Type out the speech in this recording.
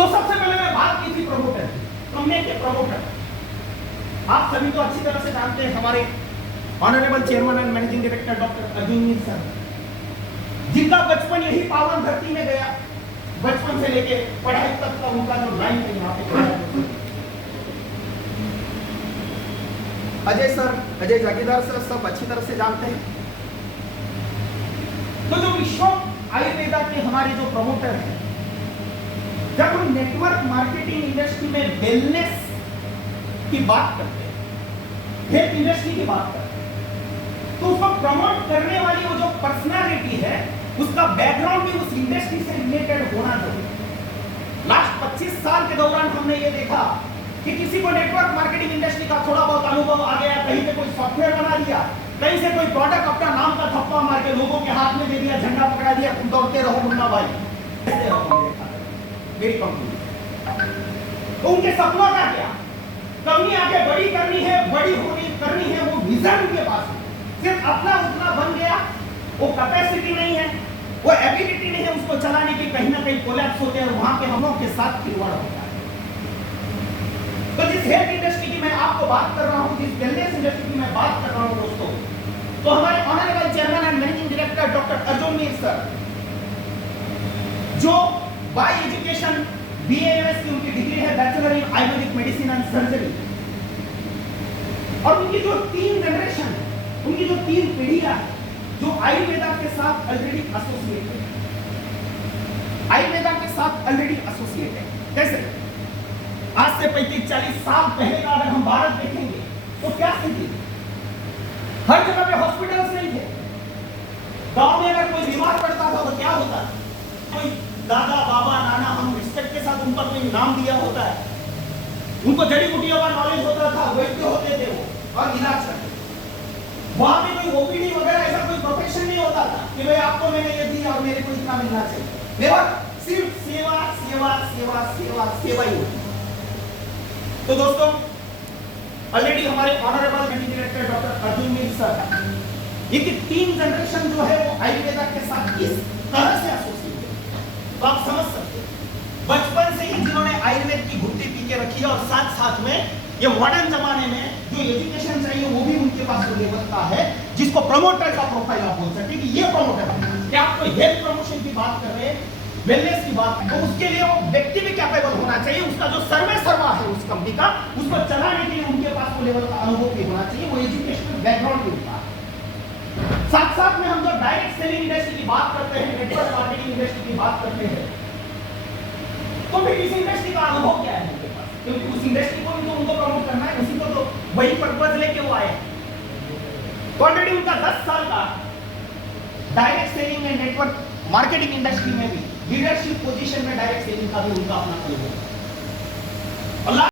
तो सबसे पहले मैं बात की थी प्रमोटर, कंपनी के प्रमोटर। आप सभी तो अच्छी तरह से जानते हैं हमारे honourable chairman and managing director doctor Arjun Mir sir, जिनका बचपन यही पावन धरती में गया। बचपन से लेके पढ़ाई तक का उनका जो लाइन है यहाँ पे अजय सर, अजय जागीरदार सर सब अच्छी तरह से जानते हैं। तो जो विश्व आयुर्वेदा के हमारे जो प्रमोटर हैं, जब हम नेटवर्क मार्केटिंग इंडस्ट्री में वेलनेस की बात करते हैं, हेल्थ इंडस्ट्री की बात करते हैं, तो उसको प्रमोट करने वाली वो जो पर्सनालिटी है, उसका बैकग्राउंड भी उस इंडस्ट्री से रिलेटेड होना चाहिए। लास्ट 25 साल के दौरान हमने ये देखा कि किसी को नेटवर्क मार्केटिंग इंडस्ट्री का थोड़ा बहुत अनुभव आ गया, कहीं पे कोई सॉफ्टवेयर बना दिया, कहीं से कोई प्रोडक्ट अपना नाम का थप्पा मार के लोगों के हाथ में दे दिया, झंडा पकड़ा दिया, तुम दौड़ते रहो मुन्ना भाई, मेरी कंपनी। तो उनके सपनों का क्या? कंपनी आगे बड़ी करनी है, बड़ी होनी करनी है, वो विजन उनके पास है। सिर्फ अपना उतना बन गया, वो कैपेसिटी नहीं है, वो एबिलिटी नहीं है उसको चलाने की, कहीं ना कहीं कोलैप्स होते हैं और वहां पे हम लोग के साथ खिलवाड़ होता है। तो जिस हेल्थ इंडस्ट्री की मैं आपको बात कर रहा हूं, जिस वेलनेस इंडस्ट्री की मैं बात कर रहा हूं दोस्तों, तो हमारे honourable chairman and managing director doctor Arjun Mir sir, जो बाय एजुकेशन बीएएमएस की उनकी डिग्री है, bachelor in Ayurvedic medicine and surgery, और उनकी जो 3 जनरेशन है, उनकी जो 3 पीढ़ियां है, जो आयुर्वेदा के साथ ऑलरेडी एसोसिएटेड है, आयुर्वेदा के साथ ऑलरेडी एसोसिएटेड है। कैसे? आज से 35-40 साल पहले का अगर हम भारत देखेंगे तो क्या स्थिति थी? हर जगह पे हॉस्पिटल्स नहीं थे। गांव में अगर कोई बीमार पड़ता था तो क्या होता? कोई दादा बाबा नाना, हम रिस्पेक्ट के साथ उनका कोई नाम दिया होता है, उनको जड़ी बूटियों का नॉलेज होता था, वैद्य होते थे वो और इलाज करते थे। वहां पे कोई ओपीडी वगैरह ऐसा कोई प्रोफेशन नहीं होता था कि भाई आपको मैंने ये दिया और मेरे को इतना मिलना चाहिए। केवल सिर्फ सेवा सेवा सेवा सेवा सेवा ही होती। तो दोस्तों, ऑलरेडी हमारे honourable managing director doctor Arjun Mir sir, ये 3 जनरेशन जो है वो आयुर्वेदा के साथ इस तरह से एसोसिएटेड है, तो आप समझ सकते हैं बचपन से ही जिन्होंने आयुर्वेद की घुट्टी पी के रखी है, और साथ साथ में ये मॉडर्न जमाने में जो एजुकेशन चाहिए वो भी उनके पास अवेलेबल है, जिसको प्रमोटर का प्रोफाइल आप बोल सकते हैं कि ये प्रमोटर है। क्या आप कोई हेल्थ प्रमोशन की बात कर रहे हैं, वेलनेस की बात, तो उसके लिए वो व्यक्ति भी कैपेबल होना चाहिए, उसका जो सर्वा है उस कंपनी का, उसको चलाने के लिए उनके पास वो लेवल का अनुभव भी होना चाहिए, वो एजुकेशनल बैकग्राउंड भी होता है। साथ साथ में हम जब डायरेक्ट सेलिंग इंडस्ट्री की बात करते हैं, नेटवर्क मार्केटिंग इंडस्ट्री की बात करते हैं, तो फिर इस इंडस्ट्री का अनुभव क्या है उनके पास? क्योंकि उस इंडस्ट्री को भी तो उनको प्रमोट करना है, उसी को तो वही पर्पस लेके वो आए। ऑलरेडी उनका 10 साल का डायरेक्ट सेलिंग में, नेटवर्क मार्केटिंग इंडस्ट्री में भी लीडरशिप पोजीशन में डायरेक्ट सेलिंग का भी उनका अपना अनुभव है।